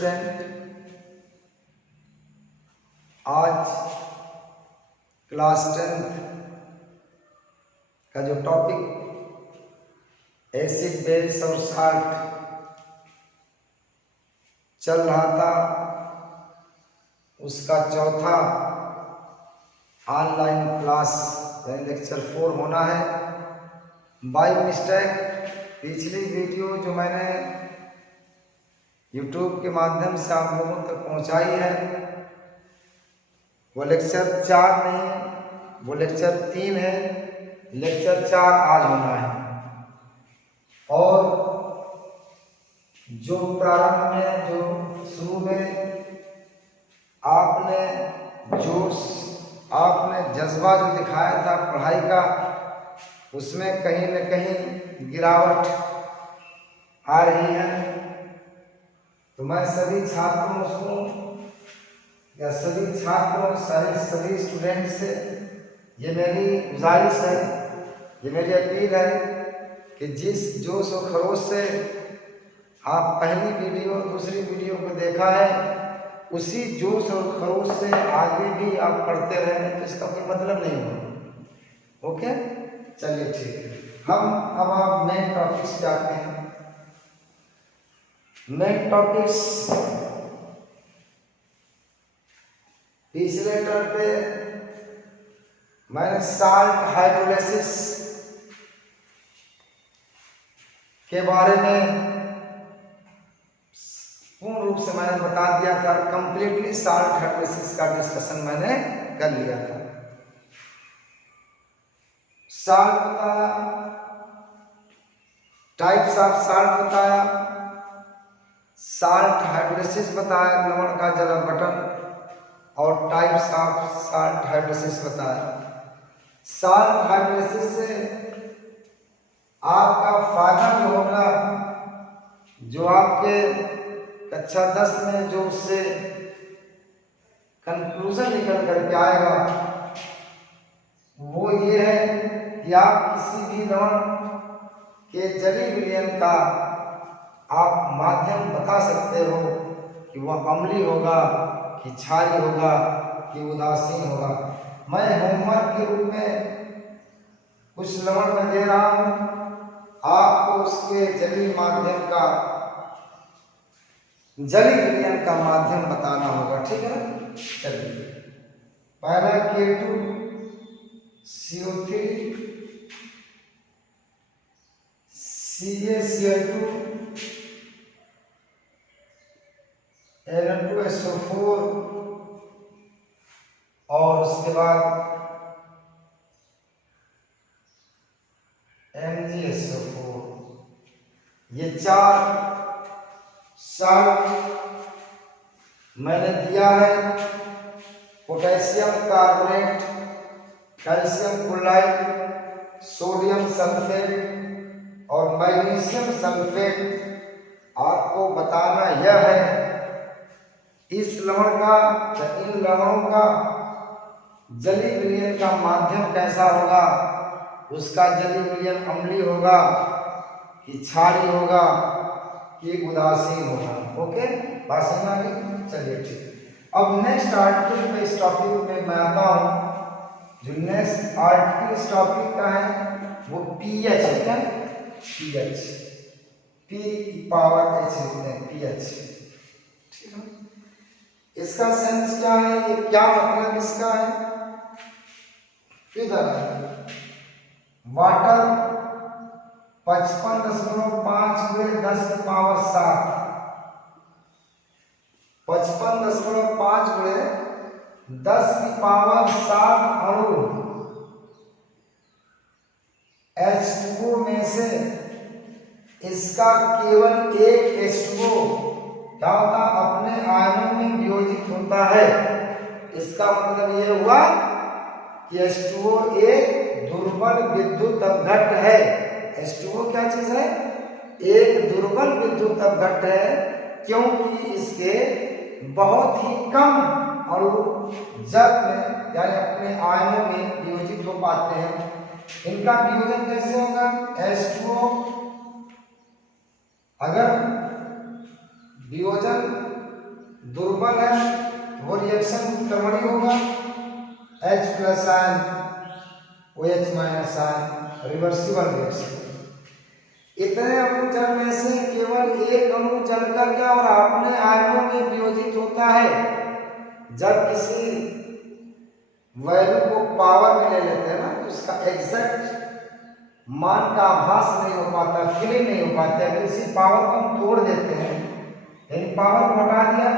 Student, आज class 10 का जो टॉपिक एसिड बेस और साल्ट चल रहा था उसका चौथा ऑनलाइन क्लास यानी लेक्चर 4 होना है। बाय मिस्टेक पिछली वीडियो जो मैंने YouTube के माध्यम से आप लोगों तक पहुंचाई है वो लेक्चर 4 नहीं, वो लेक्चर 3 है। लेक्चर 4 आज होना है। और जो प्रारंभ में जो शुरू में आपने जोश, आपने जज्बा जो दिखाया था पढ़ाई का, उसमें कहीं न कहीं गिरावट आ रही है। तो मैं सभी छात्रों को या सभी छात्रों सभी स्टूडेंट से ये मेरी गुजारिश है, ये मेरी अपील है कि जिस जोश और खरोश से आप पहली वीडियो दूसरी वीडियो को देखा है उसी जोश और खरोश से आगे भी आप पढ़ते रहें तो इसका कोई मतलब नहीं होगा। ओके, चलिए ठीक है। हम अब आप मेन टॉपिक्स पे आते हैं। मेन टॉपिक्स पिछले टर्म पे मैंने साल्ट हाइड्रोलाइसिस के बारे में पूर्ण रूप से मैंने बता दिया था। कंप्लीटली साल्ट हाइड्रोलाइसिस का डिस्कशन मैंने कर लिया था। साल्ट बताया, टाइप्स ऑफ साल्ट बताया, साल्ट हाइड्रोलाइसिस बताया, लवण का जल अपघटन, और टाइप्स ऑफ साल्ट हाइड्रोलाइसिस बताया। साल्ट हाइड्रोलाइसिस से आपका फायदा जो होगा, जो आपके कक्षा 10 में जो उससे कंक्लूजन निकल करके आएगा वो ये है कि आप किसी भी लवण के जलीय विलयन का आप माध्यम बता सकते हो कि वह अम्लीय होगा कि क्षारीय होगा कि उदासीन होगा। मैं होमवर्क के रूप में कुछ लवण में दे रहा हूं, आपको उसके जलीय माध्यम का जलीय विलयन का माध्यम बताना होगा। ठीक है ना? चलिए, पहला K2CO3 CaCl2 N2SO4 और उसके बाद MgSO4। ये 4 साल्ट मैंने दिया है। Potassium carbonate, calcium chloride, sodium sulphate और मैग्नीशियम सल्फेट। आपको बताना यह है इस लवण का या इन लवणों का जलीय विलयन का माध्यम कैसा होगा, उसका जलीय विलयन अम्लीय होगा कि क्षारीय होगा कि उदासीन होगा। ओके, बात समझ आ गई? चलिए ठीक। अब नेक्स्ट आर्टिकल पे इस टॉपिक में मैं आता हूं। जो नेक्स्ट आर्टिकल इस टॉपिक का है वो पीएच है। क्या? पीएच, पी की पावर एच लिखते हैं, पीएच। ठीक है, इसका सेंस क्या है, ये क्या मतलब इसका है? इधर वाटर 55.5 × 10⁻⁷, 55.5 × 10⁻⁷ अणु H2O में से इसका केवल एक H2O क्या होता, अपने आयनों में वियोजित होता है। इसका मतलब ये हुआ कि H2O एक दुर्बल विद्युत अपघट्ट है। H2O क्या चीज है? एक दुर्बल विद्युत अपघट्ट है, क्योंकि इसके बहुत ही कम अणु जल में यानी अपने आयनों में वियोजित हो पाते हैं। इनका वियोजन कैसे होगा? H2O अगर वियोजन दुर्बल है वो रिएक्शन उत्क्रमणीय होगा, H plus ion OH minus ion reversible reaction. इतने अणु जल में से केवल एक अणु जलकर क्या और अपने आयनों में वियोजित होता है। जब किसी वैल्यू को पावर में ले लेते हैं ना तो उसका एग्जैक्ट मान का आभास नहीं हो पाता, फीलिंग नहीं हो पाती। अगर इसी पावर को हम तोड़ देते हैं, यानी पावर को हटा दिया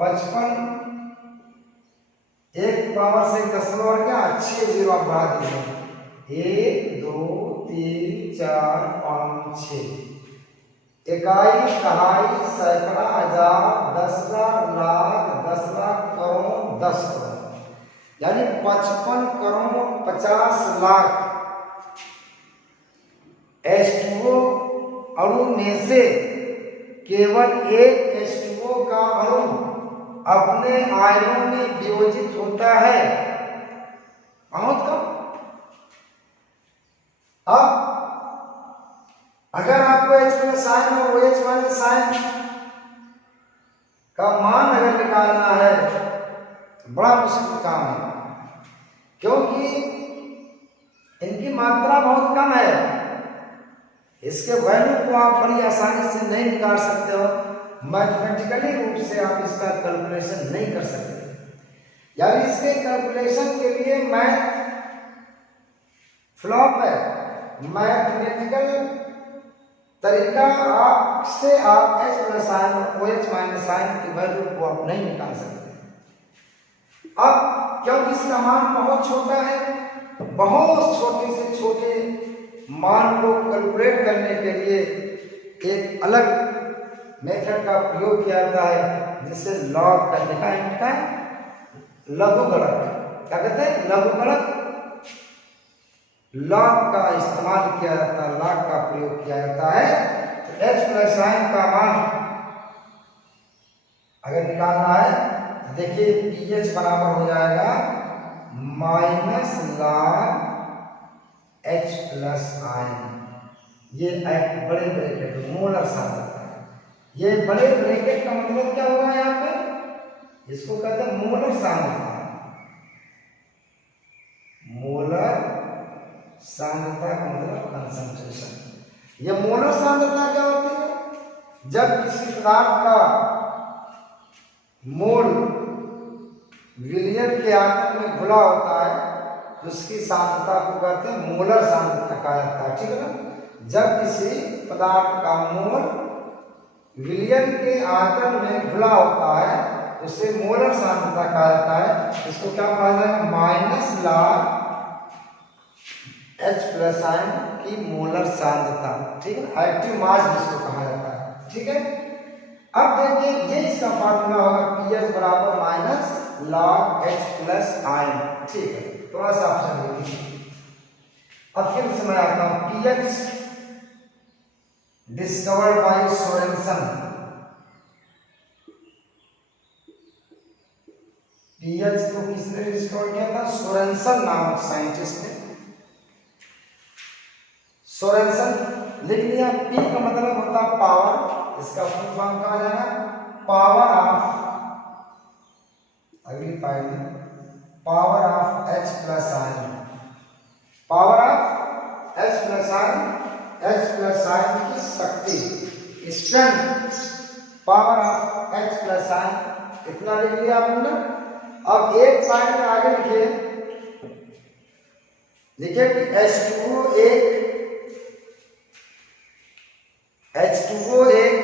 55 एक पावर से 10 क्या अच्छे जीरो आप बढ़ा दीजिए 1 2 3 4 5 6 इकाई दहाई सैकड़ा हजार 10 लाख लाख 10 लाख करोड़ 10 करोड़ यानी 55 करोड़ 50 लाख H2O अणु में से केवल एक H2O का अणु अपने आयनों में वियोजित होता है। बहुत कम। अब अगर आपको H प्लस आयन और OH माइनस आयन का मान अगर निकालना है बड़ा मुश्किल काम है, क्योंकि इनकी मात्रा बहुत कम है। इसके वैल्यू को आप बड़ी आसानी से नहीं निकाल सकते हो, मैथमेटिकली रूप से आप इसका कैलकुलेशन नहीं कर सकते। यानी इसके कैलकुलेशन के लिए मैथ फ्लॉप है। मैथमेटिकल तरीका आपसे आप H प्लस आयन और OH माइनस आयन की वैल्यू को आप नहीं निकाल सकते। अब क्योंकि इसका मान बहुत छोटा है, बहुत छोटे से छोटे मान को कैलकुलेट करने के लिए एक अलग मेथड का प्रयोग किया जाता है जिसे लॉग कहते हैं। लघुगणक, क्या कहते हैं? लघुगणक लॉग का इस्तेमाल किया जाता है, लॉग का प्रयोग किया जाता है। तो H प्लस आयन का मान अगर निकालना है देखिए pH बराबर हो जाएगा minus log H plus ion. ये बड़े ब्रैकेट मोलर सांद्रता है। ये बड़े ब्रैकेट का मतलब क्या होगा यहाँ पे? इसको कहते हैं मोलर सांद्रता। मोलर सांद्रता का मतलब कंसंट्रेशन। ये मोलर सांद्रता क्या होती है? जब किसी पदार्थ का मोल विलयन के आयतन में घुला होता है तो उसकी सांद्रता को कहते हैं मोलर सांद्रता कहा जाता है। ठीक है ना? जब किसी पदार्थ का मोल विलयन के आयतन में घुला होता है उसे मोलर सांद्रता कहा जाता है। इसको क्या कहा जाएगा? Minus log H plus ion की मोलर सांद्रता। ठीक है? एक्टिव मास जिसको कहा जाता है। ठीक है? अब देखिए ये इसका फार्मूला होगा pH बराबर minus log H plus ion. ठीक है, थोड़ा सा ऑप्शन देखिए। अब फिर से मैं आता हूं pH discovered by Sorensen. pH को किसने डिस्कवर किया था? सोरेनसन नामक साइंटिस्ट ने। सोरेनसन लिख लिया। P का मतलब होता है पावर, इसका फुल फॉर्म कहा जाएगा पावर ऑफ, अगली पाई में power of H plus ion. Power of H plus ion, H plus ion की शक्ति, strength, power of H plus ion. इतना लिख लिया आपने ना। अब एक पाई में आगे लिखिए, देखिए कि H2O एक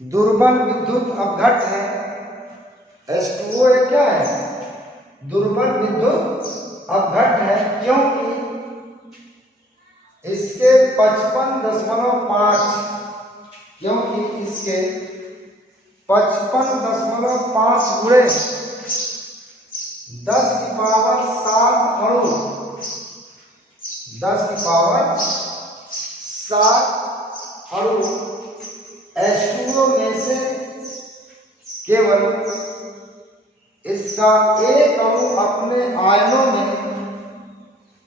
दुर्बल विद्युत अपघट्ट है। H2O एक क्या है? दुर्बल विद्युत अपघट्ट है, क्योंकि इसके 55.5 क्योंकि इसके 55.5 गुणे 10 की पावर 7 अणु 10 की पावर 7 अणु H2O में से केवल इसका एक अणु अपने आयनों में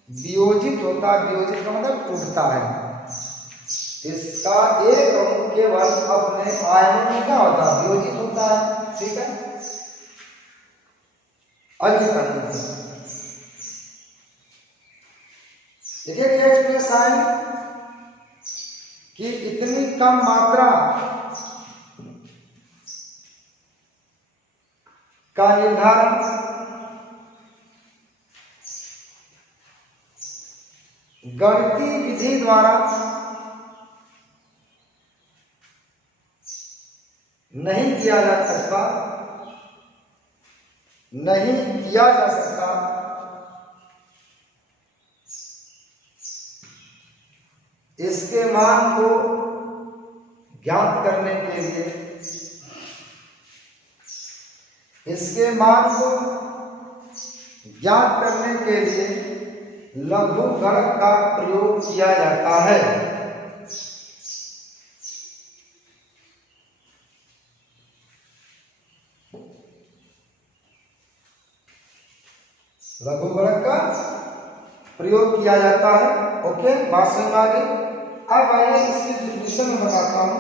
वियोजित होता है। वियोजित का मतलब टूटता है। इसका एक अणु केवल अपने आयनों में क्या होता है, वियोजित होता है। ठीक है, अगली कंडीशन देखिए, H प्लस आयन की इतनी कम मात्रा का निर्धारण गणितीय विधि द्वारा नहीं किया जा सकता, नहीं किया जा सकता। इसके मान को ज्ञात करने के लिए, इसके मान को ज्ञात करने के लिए लघुगणक का प्रयोग किया जाता है। लघुगणक का प्रयोग किया जाता है। ओके, बात समझ आ गई। अब आइए इसकी डिफिनेशन में बताता हूँ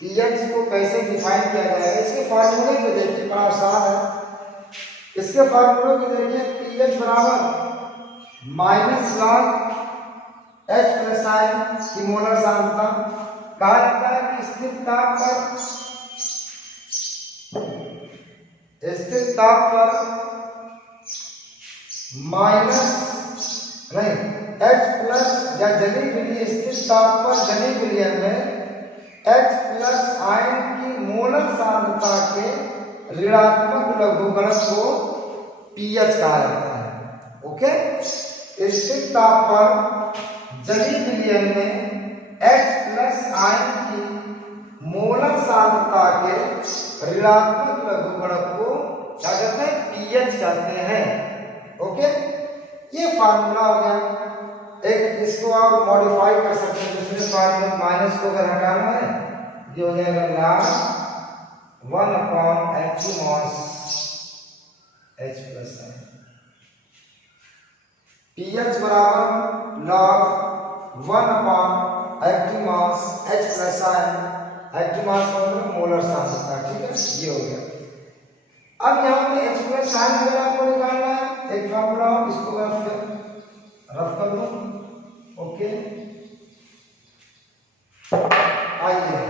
पीएच को कैसे डिफाइन किया जाएगा। इसके फॉर्मूले को देखिए, बड़ा आसान है। इसके फॉर्मूले को देखिए, पीएच बराबर minus log H plus ion की मोलर सांद्रता। कहा जाता है कि स्थिर ताप पर माइनस नहीं H प्लस या जली विलीय स्थिर ताप पर जली विलयन में H प्लस आयन की मोलर सांद्रता के ऋणात्मक लघुगणक को पीएच कहा जाता है। ओके, स्थिर ताप पर जली विलयन में H प्लस आयन की मोलर सांद्रता के ऋणात्मक लघुगणक को क्या कहते हैं, पीएच कहते हैं। ओके, ये फार्मूला हो गया। एक इसको आप मॉडिफाई कर सकते हैं, दूसरे फार्मूले माइनस को अगर हटाना है, ये हो जाएगा log 1 upon active mass H plus ion. pH बराबर log 1 upon active mass H plus ion. Active mass मतलब मोलर सांद्रता। ठीक है, ये हो गया। अब यहाँ पे H प्लस आयन अगर आपको निकालना है, एक फार्मूला इसको रफ कर दो। ओके, आइए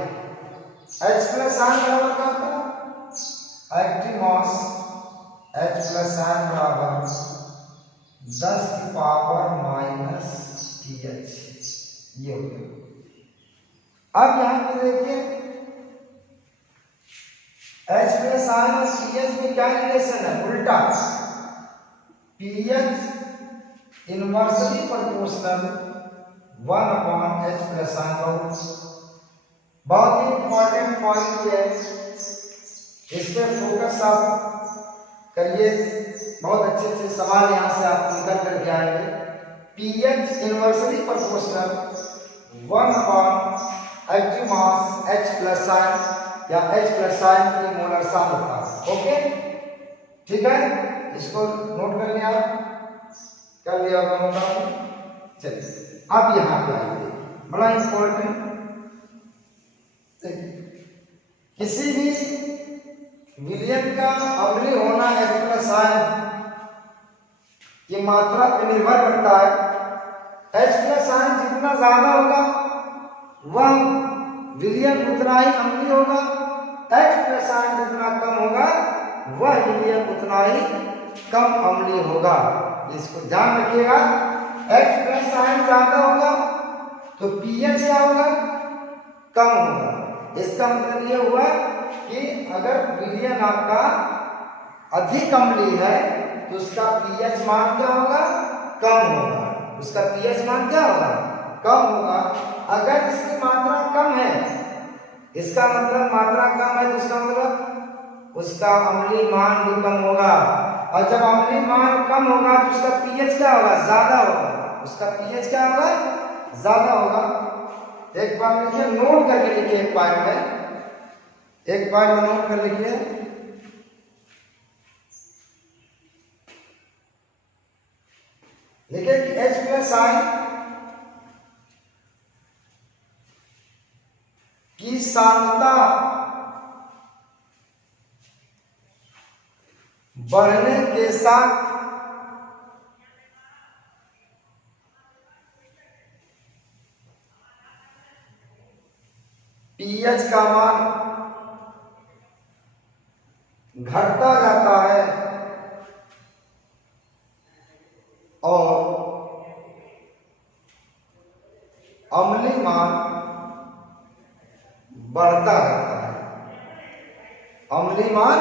H प्लस आयन बराबर क्या होता है, एक्टिमास H प्लस आयन बराबर 10 की पावर माइनस pH। ये हो गया। अब यहाँ पे देखिए, H प्लस आयन और pH में क्या रिलेशन है, उल्टा। pH inversely proportional 1 upon H plus ion. बहुत ही इंपॉर्टेंट पॉइंट है, इस पे फोकस आप करिए। बहुत अच्छे अच्छे सवाल यहाँ से आप निकल करके आएंगे। pH inversely proportional 1 upon active mass H plus ion या H प्लस आयन की मोलर सांद्रता। ओके, ठीक है, इसको नोट कर लिया, कर लिया होगा। चलिए अब यहाँ पे आइए, बड़ा इंपॉर्टेंट। किसी भी विलयन का अम्लीय होना H प्लस आयन की मात्रा पर निर्भर करता है। H प्लस आयन जितना ज्यादा होगा वह विलयन उतना ही अम्लीय होगा। H प्लस आयन जितना कम होगा वह विलयन उतना ही कम अम्लीय होगा। इसको ध्यान रखिएगा। H प्लस आयन ज्यादा होगा तो pH क्या होगा, कम होगा। इसका मतलब ये हुआ कि अगर विलयन आपका अधिक अम्लीय है तो उसका pH मान क्या होगा, कम होगा। उसका pH मान क्या होगा, कम होगा। अगर इसकी मात्रा कम है, इसका मतलब मात्रा कम है तो इसका मतलब उसका अम्लीय मान भी कम होगा। और जब अम्लीय मान कम होगा तो उसका pH क्या होगा, ज्यादा होगा। उसका pH क्या होगा, ज्यादा होगा। एक बार लिखिए, नोट करके लिखिए, एक पॉइंट में नोट कर लिखिए। लिखिए कि H प्लस आयन सांद्रता बढ़ने के साथ पीएच का मान घटता जाता है और अम्लीय मान बढ़ता रहता है। अम्लीय मान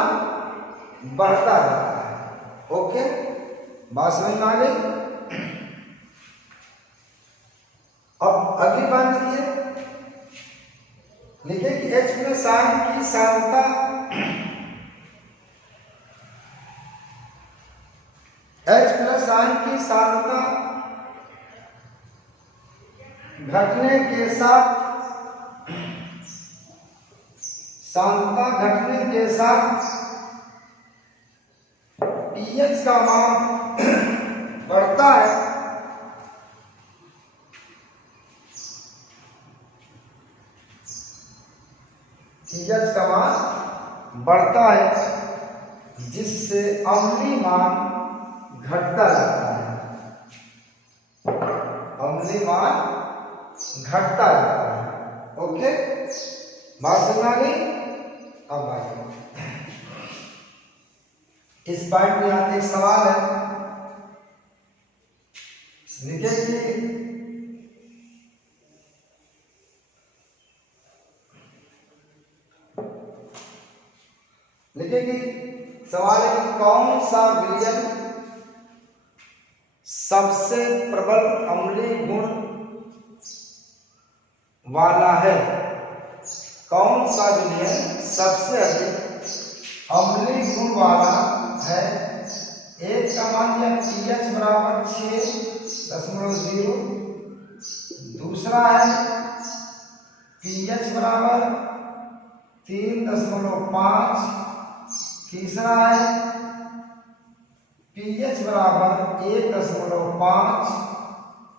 बढ़ता रहता है। ओके, बात समझ में आ गई। अब अगली बात लिखिए कि H प्लस आयन की सांद्रता H प्लस आयन की सांद्रता घटने के साथ पीएच का मान बढ़ता है। पीएच का मान बढ़ता है जिससे अम्लीय मान घटता जाता है। अम्लीय मान घटता जाता है। ओके, बात समझ आ गई। अब बात इस पॉइंट में यहाँ एक सवाल है, लिखिए कि सवाल है कि कौन सा विलयन सबसे प्रबल अम्लीय गुण वाला है। कौन सा विलयन सबसे अधिक अम्लीय गुण वाला है। एक का मान दिया pH बराबर 6.0, दूसरा है pH बराबर 3.5, तीसरा है pH बराबर 1.5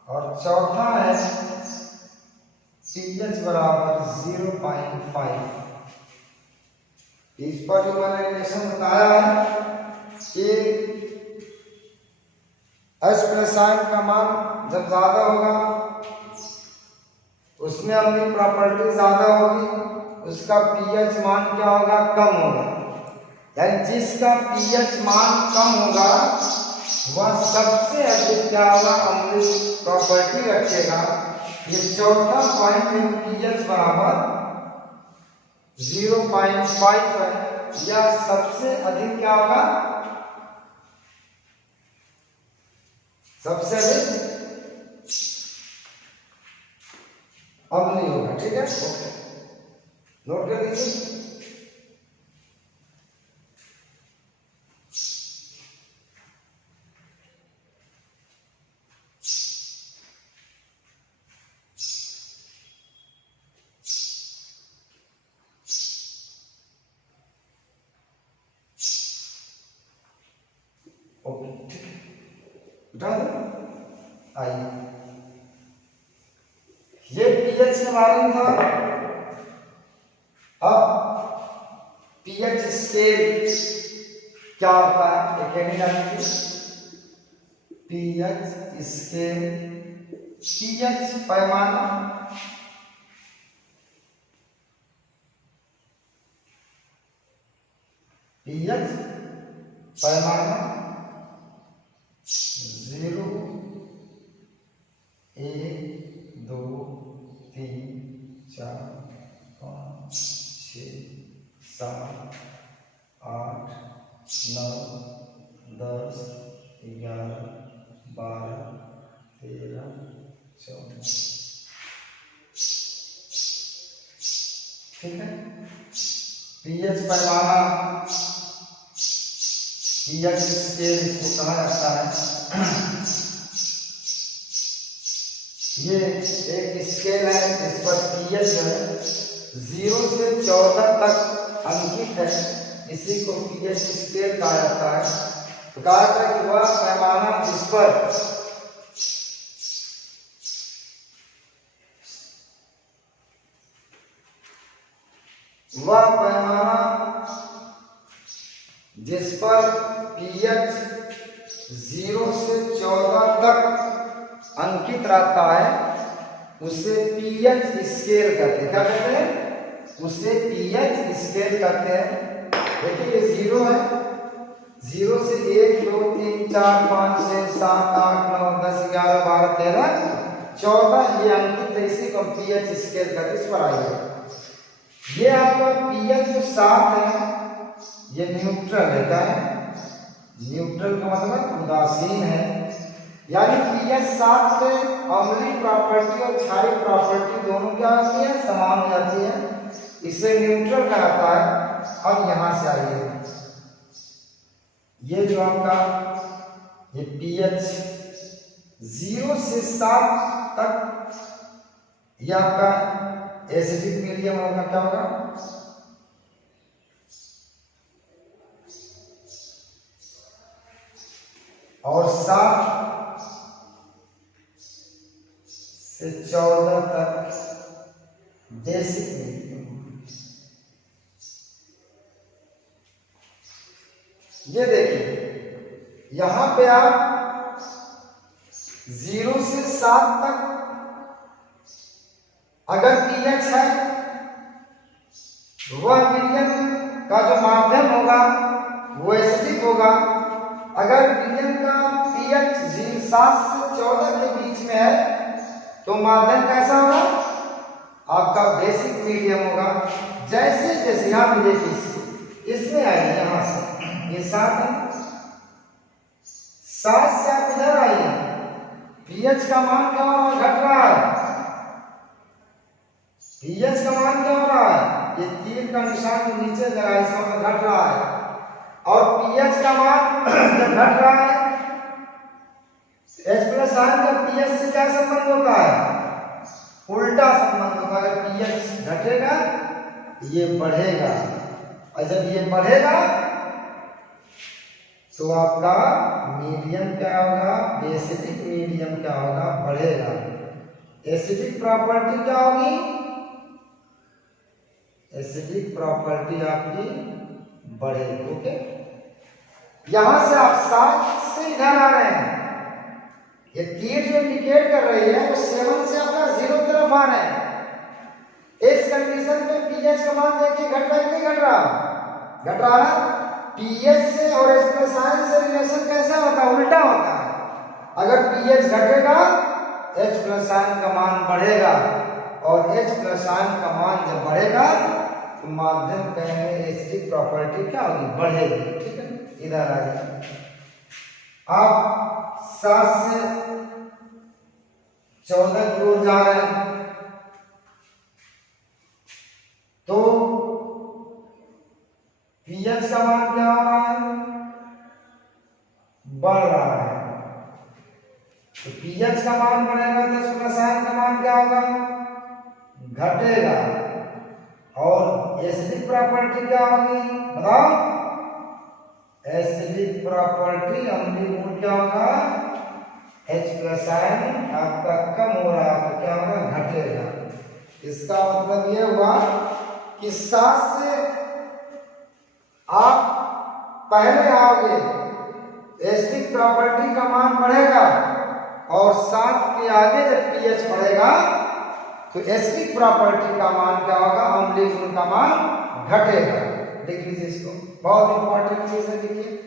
और चौथा है pH बराबर 0.5। इस पर जो मैंने रिलेशन बताया है कि H प्लस आयन का मान जब ज्यादा होगा उसमें अम्लीय प्रॉपर्टी ज्यादा होगी, उसका pH मान क्या होगा, कम होगा। यानी जिसका pH मान कम होगा वह सबसे अधिक क्या होगा, अम्लीय प्रॉपर्टी रखेगा। ये चौथा पॉइंट है, pH बराबर 0.5 है, यह सबसे अधिक क्या होगा, सबसे अधिक अम्लीय होगा। ठीक है, ओके, नोट कर लीजिए। ओके, ठीक है, उठा दो। आइए, ये pH के बारे में था। अब pH स्केल क्या होता है ये कहने जाएंगे। pH स्केल, pH पैमाना, pH पैमाना 0, 1, 2, 3, 4, 5, 6, 7, 8, 9, 10, 11, 12, 13, 14। ठीक है, pH पैमाना, pH स्केल इसको कहा जाता है। ये एक स्केल है, इस पर pH जो है 0 से 14 तक अंकित है, इसी को pH स्केल कहा जाता है। तो कहा जाता है कि वह पैमाना जिस पर 0 से 14 तक अंकित रहता है उसे पीएच स्केल कहते हैं। क्या कहते हैं? उसे पीएच स्केल कहते हैं। देखिए ये 0 है, 0 से 1 2 3 4 5 6 7 8 9 10 11 12 13 14 ये अंकित है, इसी को पीएच स्केल कहते हैं। इस पर आइए, ये आपका पीएच जो 7 है ये न्यूट्रल रहता है। न्यूट्रल का मतलब उदासीन है, यानी पीएच 7 पे अम्लीय प्रॉपर्टी और क्षारीय प्रॉपर्टी दोनों क्या होती है? समान हो जाती है, इसे न्यूट्रल कहता है। अब यहां से आइए, ये जो आपका ये पीएच 0 से 7 तक ये आपका एसिडिक मीडियम होगा। क्या होगा? और 7 से 14 तक बेसिक मीडियम। ये देखिए यहां पे आप 0 से 7 तक अगर पीएच है, वह मीडियम का जो माध्यम होगा वो एसिडिक होगा। अगर मीडियम का पीएच 7 से 14 के बीच में है तो माध्यम कैसा होगा? आपका बेसिक मीडियम होगा। जैसे जैसे यहां पे देखिए, इसमें आइए, यहां से ये 7 है, 7 से आप इधर आइए, पीएच का मान क्या हो रहा है? घट रहा है। पीएच का मान क्या हो रहा है? ये तीर का निशान जो नीचे जरा इसका मतलब घट रहा है। और पीएच का मान जब घट रहा है, H प्लस आयन का पीएच से क्या संबंध होता है? उल्टा संबंध होता है। पीएच घटेगा ये बढ़ेगा, और जब ये बढ़ेगा तो आपका मीडियम क्या होगा? बेसिक मीडियम क्या होगा? बढ़ेगा। एसिडिक प्रॉपर्टी क्या होगी? एसिडिक प्रॉपर्टी आपकी बढ़ेगी। ओके, यहां से आप 7 से इधर आ रहे हैं, ये तीर जो इंडिकेट कर रही है वो 7 से आपका 0 तरफ आ रहे हैं। इस कंडीशन में पीएच का मान देखिए घट रहा है कि नहीं घट रहा? घट रहा है। पीएच से और H प्लस आयन से रिलेशन कैसा होता है? उल्टा होता है। अगर पीएच घटेगा H प्लस आयन का मान बढ़ेगा, और H प्लस आयन का मान जब बढ़ेगा तो माध्यम में एसिडिक प्रॉपर्टी क्या होगी? बढ़ेगी। ठीक है, इधर आ जाए आप 7 से 14 की ओर जा रहे हैं तो पीएच का मान क्या हो रहा है? बढ़ रहा है। तो पीएच का मान बढ़ेगा तो H प्लस आयन का मान क्या होगा? घटेगा। और एसिडिक प्रॉपर्टी क्या होगी? बताओ। एसिडिक प्रॉपर्टी अम्लीय गुण क्या होगा? H प्लस आयन आपका कम हो रहा है तो क्या होगा? घटेगा। इसका मतलब ये हुआ कि 7 से आप पहले आओगे, एसिडिक प्रॉपर्टी का मान बढ़ेगा, और 7 के आगे जब पीएच बढ़ेगा तो एसिडिक प्रॉपर्टी का मान क्या होगा? अम्लीय गुण का मान घटेगा। लिख लीजिए इसको, बहुत इंपॉर्टेंट चीज है। लिखिए,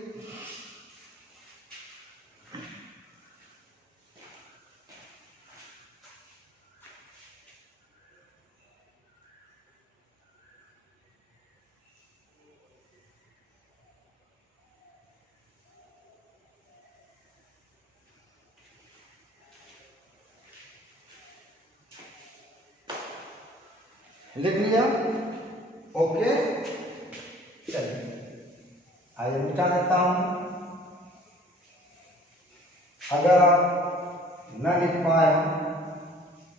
लिख लिया? ओके, चलिए आइए मिटा देता हूं। अगर आप न लिख पाए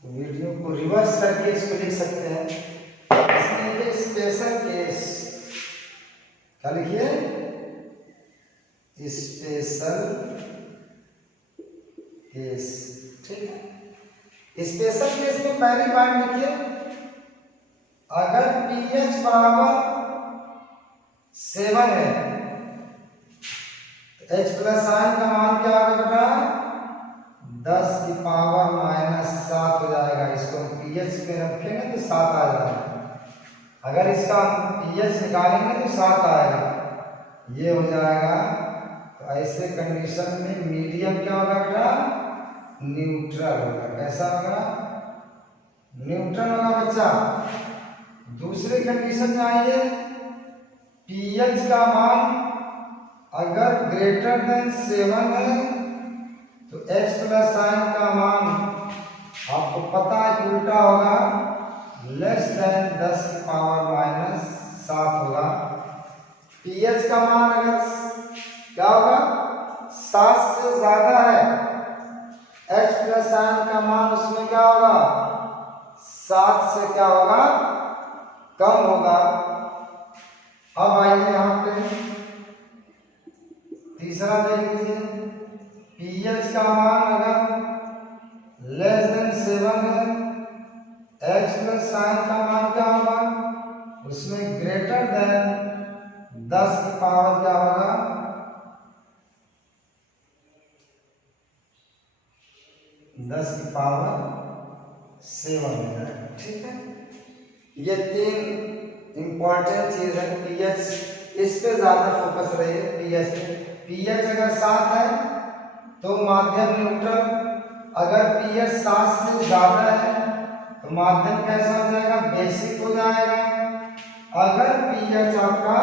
तो वीडियो को रिवर्स करके इसको लिख सकते हैं। इसमें स्पेशल केस क्या लिखिए? Special case. ठीक है, स्पेशल केस में पहली बात लिखिए, अगर पीएच बराबर 7 है एच प्लस साइन का मान क्या होगा बेटा 10 की पावर माइनस 7 हो जाएगा। इसको हम पीएच में रखेंगे तो 7 आ जाएगा। अगर इसका पीएच निकालेंगे तो 7 आएगा, ये हो जाएगा। तो ऐसे कंडीशन में मीडियम क्या होगा बेटा न्यूट्रल होगा। कैसा होगा न्यूट्रल होगा बच्चा। दूसरी कंडीशन में आइए, पीएच का मान अगर ग्रेटर देन 7 है तो H प्लस साइन का मान आपको पता है उल्टा होगा, लेस देन 10 की पावर माइनस 7 होगा। पीएच का मान अगर क्या होगा 7 से ज्यादा है, H प्लस साइन का मान उसमें क्या होगा 7 से क्या होगा कम होगा। अब आइए यहाँ पे तीसरा देख लीजिए, पीएच का मान अगर लेस देन 7 है, H प्लस साइन का मान क्या होगा उसमें ग्रेटर देन 10 की पावर क्या होगा 10 की पावर 7 हो जाएगा। ठीक है, ये 3 इंपॉर्टेंट चीज है। पीएच इस पे ज्यादा फोकस रहिए। पीएच पीएच अगर 7 है तो माध्यम न्यूट्रल, अगर पीएच 7 से ज्यादा है तो माध्यम कैसा हो जाएगा बेसिक हो जाएगा। अगर पीएच आपका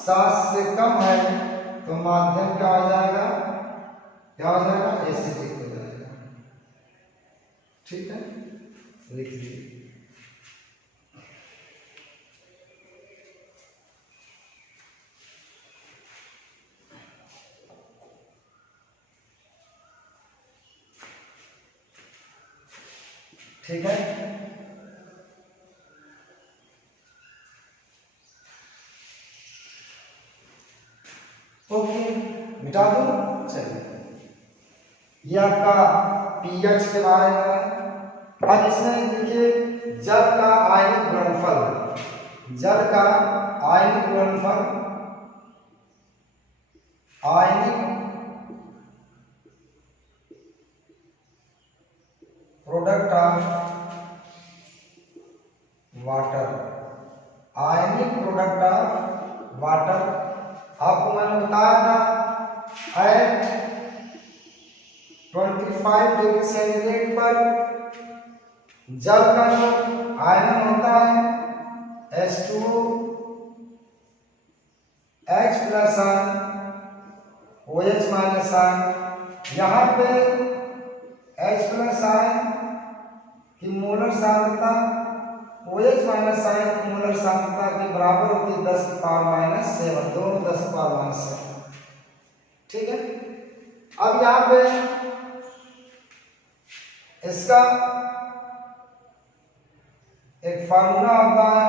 7 से कम है तो माध्यम क्या हो जाएगा एसिडिक हो जाएगा। ठीक है, लिख लीजिए। ठीक है, ओके मिटा दो। चलिए, ये आपका पीएच के बारे में है। अब इसमें देखिए जल का आयनिक गुणनफल, जल का आयनिक गुणनफल, ionic product of water, ionic product of water. आपको मैंने बताया था एट 25 डिग्री सेंटीग्रेड पर जल का जो आयनन होता है H2O, H plus ion, OH minus ion. यहाँ पे H प्लस आयन की मोलर सांद्रता OH माइनस आयन की मोलर सांद्रता के बराबर होती है 10 की पावर माइनस 7, दोनों 10 की पावर माइनस 7। ठीक है, अब यहाँ पे इसका एक फार्मूला होता है,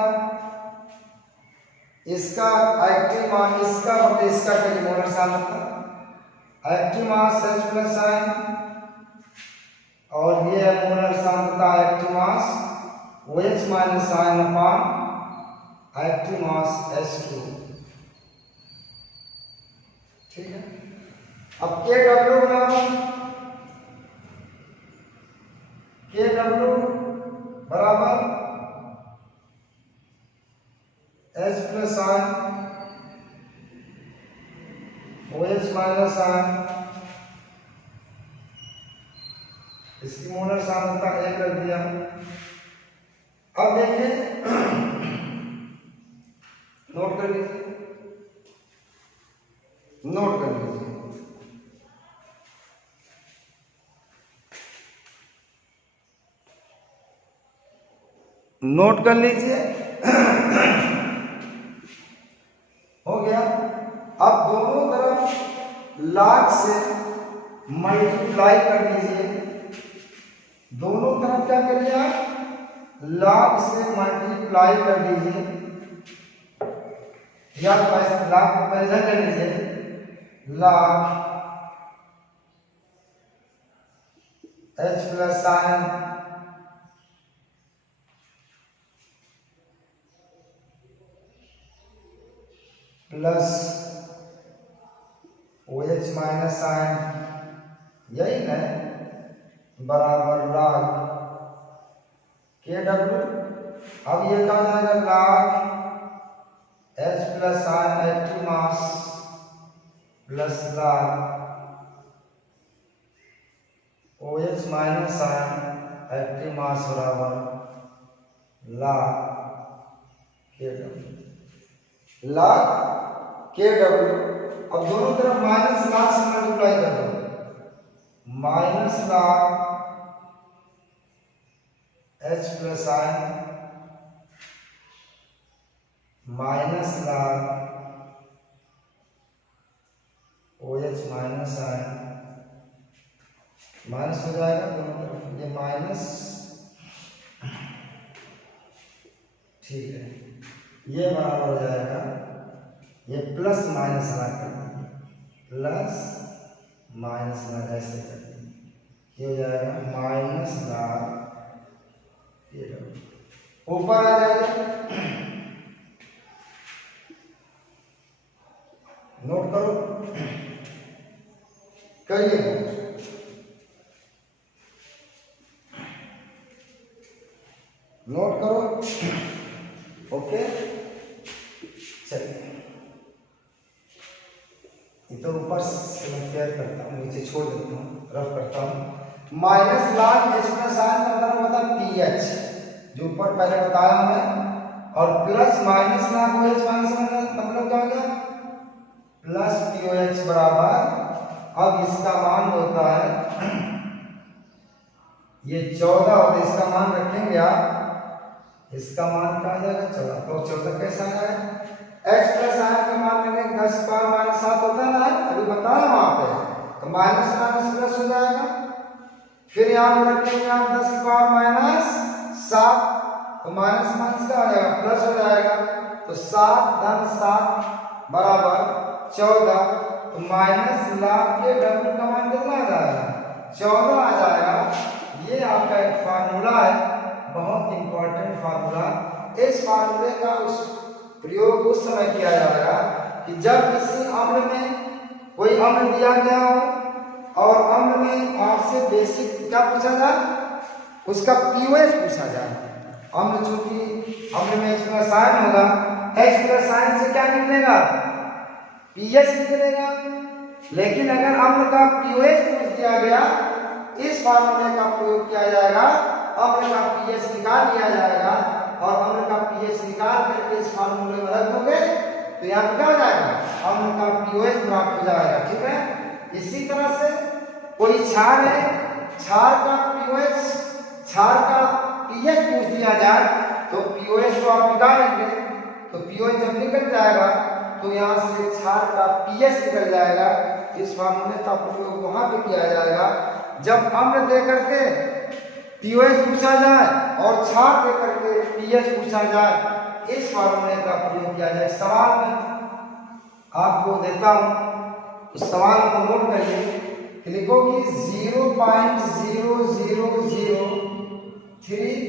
इसका एक्टिव मास इसका और इसका मोलर सांद्रता, active mass H plus ion और ये है मोलर सांद्रता active mass OH minus ion upon active mass H2। ठीक है, अब KW बराबर H plus ion OH minus ion, इसकी मोलर सांद्रता 1 रख दिया। अब देखिए नोट कर लीजिए, नोट कर लीजिए। नोट कर लीजिए हो गया। अब दोनों तरफ लाख से मल्टीप्लाई कर दीजिए, दोनों तरफ क्या करिए आप लाख से मल्टीप्लाई कर दीजिए, या लाख को पहले कर लीजिए, लाख H plus ion plus OH minus sign यही ना बराबर log KW। अब ये क्या हो जाएगा log H plus sign active mass plus log OH minus sign active mass बराबर log KW। log KW अब दोनों तरफ माइनस log से मल्टीप्लाई कर दो, minus log H plus sign minus log OH minus sign minus हो जाएगा दोनों तरफ, ये माइनस ठीक है, ये बराबर हो जाएगा ये प्लस माइनस लगा कर प्लस माइनस लगा ऐसे कर ये हो जाएगा माइनस लॉग ऊपर आ जाएगा। नोट करो करिए नोट करो। ओके चलिए ये तो ऊपर से मैं फेयर करता हूँ, नीचे छोड़ देता हूँ, रफ करता हूँ। Minus log H plus sign का मतलब होता है pH जो ऊपर पहले बताया हमने, और plus minus log OH minus मतलब क्या होगा प्लस POH बराबर, अब इसका मान होता है ये 14 होता है, इसका मान रखेंगे आप, इसका मान क्या आ जाएगा 14, तो 14 कैसा है H प्लस साइन का मान रखेंगे 10 पावर माइनस 7 होता है ना, अभी बताया वहां पे, तो माइनस माइनस प्लस हो जाएगा, फिर यहाँ पर रखेंगे आप 10 पावर माइनस 7, तो माइनस माइनस क्या आ जाएगा प्लस हो जाएगा, तो 7 धन 7 बराबर 14, तो माइनस log के W का मान कितना आ जाएगा 14 आ जाएगा। ये आपका एक फार्मूला है, बहुत इंपॉर्टेंट फार्मूला। इस फार्मूले का प्रयोग उस समय किया जाएगा कि जब किसी अम्ल में कोई अम्ल दिया गया हो और अम्ल में आपसे बेसिक क्या पूछा जाए, उसका पीओएच पूछा जाए। अम्ल चूंकि अम्ल में H प्लस साइन होगा, H प्लस साइन से क्या निकलेगा पीएच निकलेगा, लेकिन अगर अम्ल का पीओएच पूछ दिया गया, इस फार्मूले का प्रयोग किया जाएगा, अम्ल का पीएच निकाल लिया जाएगा और अम्ल का पीएच निकाल करके इस फार्मूले में रख दोगे तो यहाँ पे क्या हो जाएगा अम्ल का पीओएच प्राप्त हो जाएगा। ठीक है, इसी तरह से कोई क्षार है, क्षार का पीओएच क्षार का पीएच पूछ दिया जाए तो पीओएच को आप निकालेंगे, तो पीओएच जब निकल जाएगा तो यहाँ से क्षार का पीएच निकल जाएगा। इस फार्मूले का प्रयोग वहां पे किया जाएगा जब अम्ल दे करके पीओएच पूछा जाए और क्षार दे करके पीएच पूछा जाए, इस फार्मूले का प्रयोग किया जाए। सवाल में आपको देता हूं, उस सवाल को नोट करिए, लिखो कि 0.0003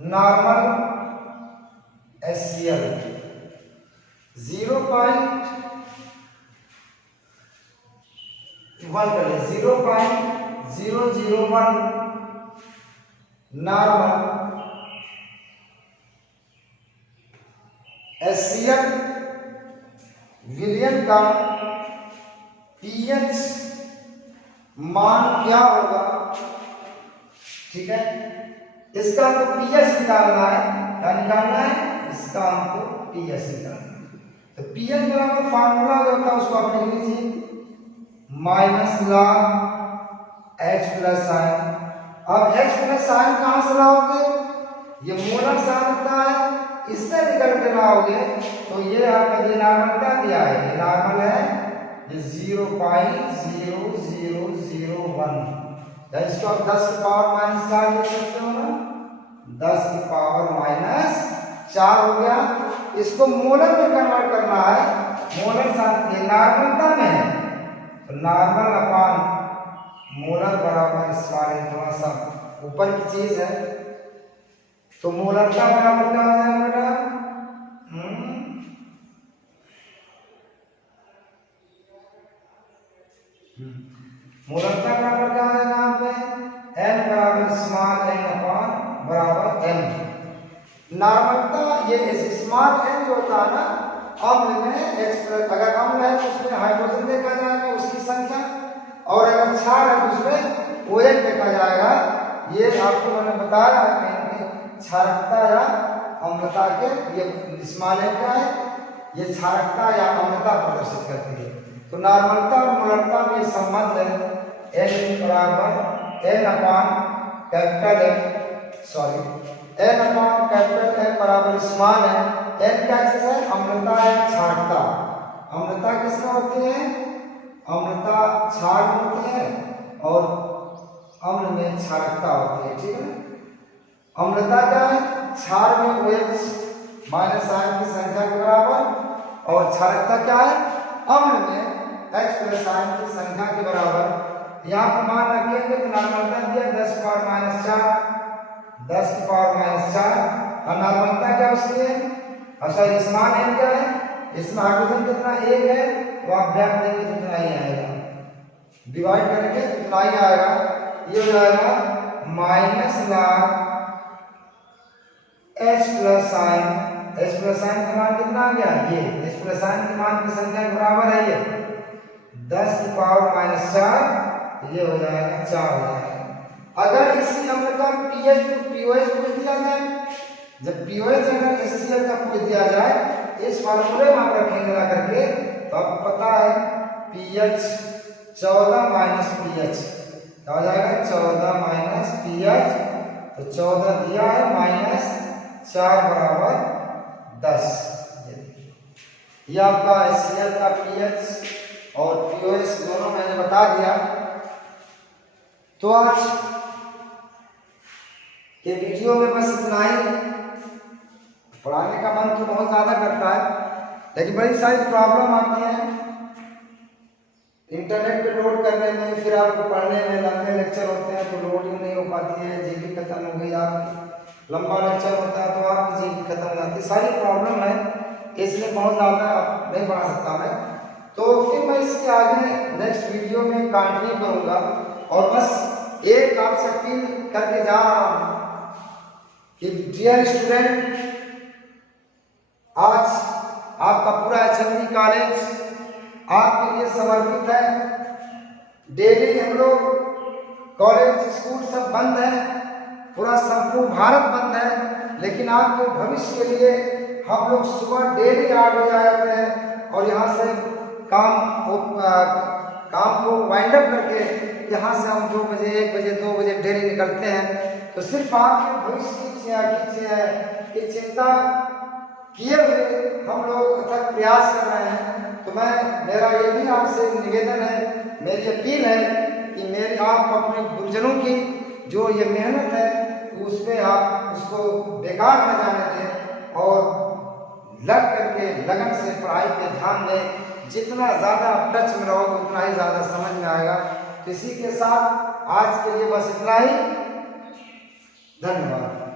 नॉर्मल HCl 0.001 नॉर्मल HCl विलयन का पीएच मान क्या होगा। ठीक है, इसका हमको पीएच निकालना है, क्या निकालना है, इसका हमको पीएच निकालना है। तो पीएच बराबर फार्मूला जो होता है उसको आप लिख लीजिए, minus log H plus sign. अब H प्लस साइन कहां से लाओगे, ये मोलर साइन होता है, इससे निकल के लाओगे तो ये आपका ये नॉर्मल क्या दिया है, ये नॉर्मल है ये 0.0001, इसको आप 10 की पावर माइनस 4 लिख सकते हो ना, 10 की पावर माइनस 4 हो गया। इसको मोलर में कन्वर्ट करना है, मोलर साथ ये नॉर्मलता में है तो नॉर्मल अपॉन मोलर बराबर स्मॉल, थोड़ा सा ऊपर की चीज है तो मोलरता बराबर क्या हो जाएगा बेटा मूलकता बराबर क्या है यहाँ पे, n बराबर स्मॉल n अपॉन बराबर m। नॉर्मलता ये स्मॉल n जो होता है ना अम्ल में एक्सप्रेस, अगर अम्ल है तो उसमें हाइड्रोजन देखा जाएगा उसकी संख्या, और अगर क्षार है तो उसमें OH देखा जाएगा। ये आपको मैंने बताया है कहीं क्षारकता या अम्लता के, ये स्मॉल n क्या है, ये क्षारकता या अम्लता प्रदर्शित करती है। तो नॉर्मलता और मोलरता में संबंध है n बराबर n upon capital M, sorry n upon capital M बराबर स्मॉल है। n क्या चीज है, अम्लता या क्षारकता। अम्लता किसमें होती है, अम्लता क्षार में होती है और अम्ल में क्षारकता होती है, ठीक है ना। अम्लता क्या है, क्षार में OH माइनस आयन की संख्या के बराबर, और क्षारकता क्या है, अम्ल में H प्लस आयन की संख्या के बराबर। यहाँ पर मान रखेंगे तो नॉर्मलता दिया 10 की पावर माइनस 4, 10 की पावर माइनस 4, और नॉर्मलता क्या उसकी है, अच्छा स्मॉल n क्या है, इसमें हाइड्रोजन कितना 1 है, तो आप ध्यान देंगे तो इतना ही आएगा, डिवाइड करेंगे तो इतना ही आएगा। ये हो जाएगा minus lakh H plus ion, H plus ion का मान कितना आ गया, ये H प्लस आयन के मान की संख्या के बराबर है ये 10 की पावर माइनस 4, ये हो जाएगा 4 हो जाएगा। अगर इसी अम्ल का pH को POH पूछ दिया जाए, जब POH अगर HCl का पूछ दिया जाए, इस फार्मूले में आप रखेंगे ला करके, तो आपको पता है pH 14 माइनस pH क्या हो जाएगा, 14 माइनस pH, तो 14 दिया है माइनस 4 बराबर 10। ये आपका HCl का pH और POH दोनों मैंने बता दिया। तो आज के वीडियो में बस इतना ही। पढ़ाने का मन तो बहुत ज़्यादा करता है, लेकिन बड़ी सारी प्रॉब्लम आती है इंटरनेट पे लोड करने में, फिर आपको पढ़ने में लंबे लेक्चर होते हैं तो लोड ही नहीं हो पाती है, जीबी खत्म हो गई आपकी, लंबा लेक्चर होता है तो आपकी जीबी खत्म हो जाती है, सारी प्रॉब्लम है, इसलिए बहुत ज़्यादा नहीं पढ़ा सकता मैं। तो फिर मैं इसके आगे नेक्स्ट वीडियो में कंटिन्यू करूँगा, और बस एक आपसे अपील करके जा रहा हूँ कि डियर स्टूडेंट, आज आपका पूरा HMD कॉलेज आपके लिए समर्पित है। डेली हम लोग कॉलेज स्कूल सब बंद है, पूरा संपूर्ण भारत बंद है, लेकिन आपके भविष्य के लिए हम लोग सुबह डेली 8 बजे आ जाते हैं और यहाँ से काम को वाइंड अप करके यहाँ से हम 2 बजे 1 बजे 2 बजे डेली निकलते हैं। तो सिर्फ आपके भविष्य की चिंता किए हुए हम लोग अथक प्रयास कर रहे हैं। तो मेरा ये भी आपसे निवेदन है, मेरी अपील है कि मेरी आप अपने गुरुजनों की जो ये मेहनत है उस पर आप उसको बेकार न जाने दें और लग करके लगन से पढ़ाई पे ध्यान दें। जितना ज़्यादा आप टच में रहोगे उतना ही ज़्यादा समझ में आएगा। किसी के साथ आज के लिए बस इतना ही, धन्यवाद।